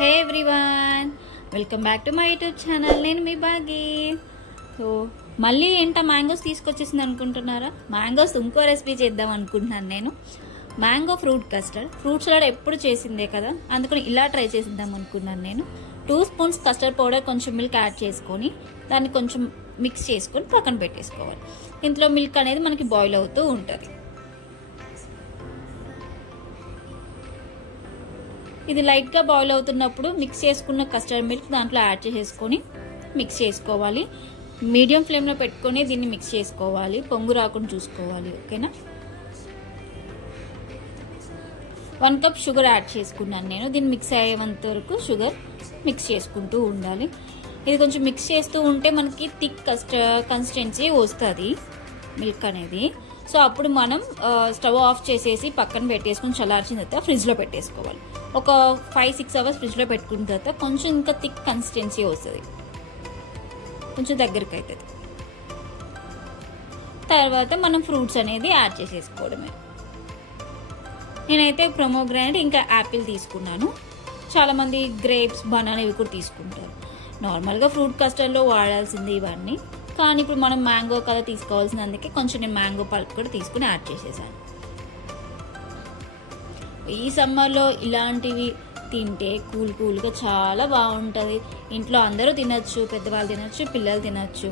Hey everyone, welcome back to my YouTube channel. నేను మీ బాగి. So మళ్ళీ ఏంటో మ్యాంగోస్ తీసుకొచ్చేసింది అనుకుంటున్నారా? మ్యాంగోస్ ఇంకో రెసిపీ చేద్దాం అనుకుంటున్నాను నేను. Mango fruit custard. Fruit salad ఎప్పుడు చేసిందే కదా, అందుకని ఇలా ట్రై చేసిద్దాం అనుకున్నాను నేను. 2 స్పూన్స్ కస్టర్డ్ పౌడర్, కొంచెం మిల్క్ యాడ్ చేసుకొని దాన్ని కొంచెం మిక్స్ చేసుకొని పక్కన పెట్టేసుకోవాలి. ఇంట్లో మిల్క్ అనేది మనకి బాయిల్ అవుతూ ఉంటుంది. ఇది లైట్గా బాయిల్ అవుతున్నప్పుడు మిక్స్ చేసుకున్న కస్టర్డ్ మిల్క్ దాంట్లో యాడ్ చేసేసుకొని మిక్స్ చేసుకోవాలి. మీడియం ఫ్లేమ్లో పెట్టుకొని దీన్ని మిక్స్ చేసుకోవాలి, పొంగు రాకుండా చూసుకోవాలి. ఓకేనా? 1 కప్ షుగర్ యాడ్ చేసుకున్నాను నేను. దీన్ని మిక్స్ అయ్యేంత వరకు షుగర్ మిక్స్ చేసుకుంటూ ఉండాలి. ఇది కొంచెం మిక్స్ చేస్తూ ఉంటే మనకి థిక్ కన్సిస్టెన్సీ వస్తుంది మిల్క్ అనేది. సో అప్పుడు మనం స్టవ్ ఆఫ్ చేసేసి పక్కన పెట్టేసుకుని చల్లార్చిన తర్వాత ఫ్రిడ్జ్లో పెట్టేసుకోవాలి. ఒక 5-6 అవర్స్ ఫ్రిడ్జ్లో పెట్టుకున్న తర్వాత కొంచెం ఇంకా థిక్ కన్సిస్టెన్సీ వస్తుంది, కొంచెం దగ్గరికి అవుతుంది. తర్వాత మనం ఫ్రూట్స్ అనేది యాడ్ చేసేసుకోవడమే. నేనైతే ప్రొమోగ్రానేట్ ఇంకా యాపిల్ తీసుకున్నాను. చాలామంది గ్రేప్స్, బనానా ఇవి కూడా తీసుకుంటారు. నార్మల్గా ఫ్రూట్ కస్టర్డ్లో వాడాల్సింది ఇవన్నీ, కానీ ఇప్పుడు మనం మ్యాంగో కదా తీసుకోవాల్సింది, అందుకే కొంచెం నేను మ్యాంగో పల్ప్ కూడా తీసుకుని యాడ్ చేసేసాను. ఈ సమ్మర్లో ఇలాంటివి తింటే కూల్గా చాలా బాగుంటుంది. ఇంట్లో అందరూ తినచ్చు, పెద్దవాళ్ళు తినచ్చు, పిల్లలు తినచ్చు.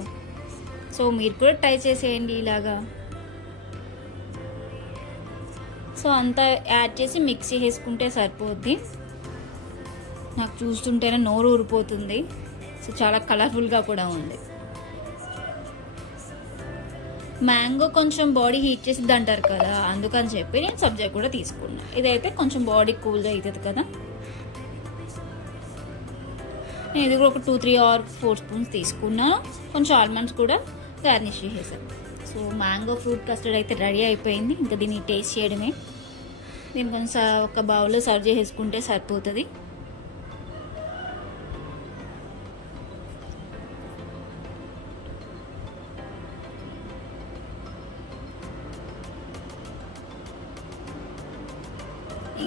సో మీరు కూడా ట్రై చేసేయండి ఇలాగా. సో అంతా యాడ్ చేసి మిక్స్ చేసుకుంటే సరిపోద్ది. నాకు చూస్తుంటేనే నోరు ఊరిపోతుంది. సో చాలా కలర్ఫుల్గా కూడా ఉంది. మ్యాంగో కొంచెం బాడీ హీట్ చేసిద్ది అంటారు కదా, అందుకని చెప్పి నేను సబ్జా కూడా తీసుకున్నాను. ఇదైతే కొంచెం బాడీ కూల్గా అవుతుంది కదా. నేను ఇది కూడా ఒక 2-3 or 4 స్పూన్స్ తీసుకున్నాను. కొంచెం ఆల్మండ్స్ కూడా గార్నిష్ చేసేసాను. సో మ్యాంగో ఫ్రూట్ కస్టర్డ్ అయితే రెడీ అయిపోయింది. ఇంకా దీన్ని టేస్ట్ చేయడమే. దీన్ని కొంచెం ఒక బౌల్లో సర్వ్ చేసేసుకుంటే సరిపోతుంది.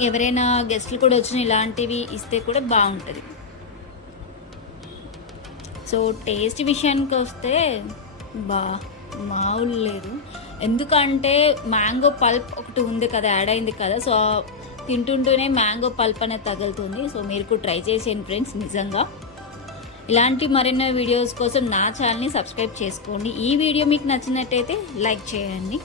ఎవరైనా గెస్ట్లు కూడా వచ్చిన ఇలాంటివి ఇస్తే కూడా బాగుంటుంది. సో టేస్ట్ విషయానికి వస్తే మామూలు లేదు. ఎందుకంటే మ్యాంగో పల్ప్ ఒకటి ఉంది కదా, యాడ్ అయింది కదా. సో తింటుంటూనే మ్యాంగో పల్ప్ అనేది తగులుతుంది. సో మీరు కూడా ట్రై చేసేయండి ఫ్రెండ్స్. నిజంగా ఇలాంటి మరిన్ని వీడియోస్ కోసం నా ఛానల్ని సబ్స్క్రైబ్ చేసుకోండి. ఈ వీడియో మీకు నచ్చినట్టయితే లైక్ చేయండి.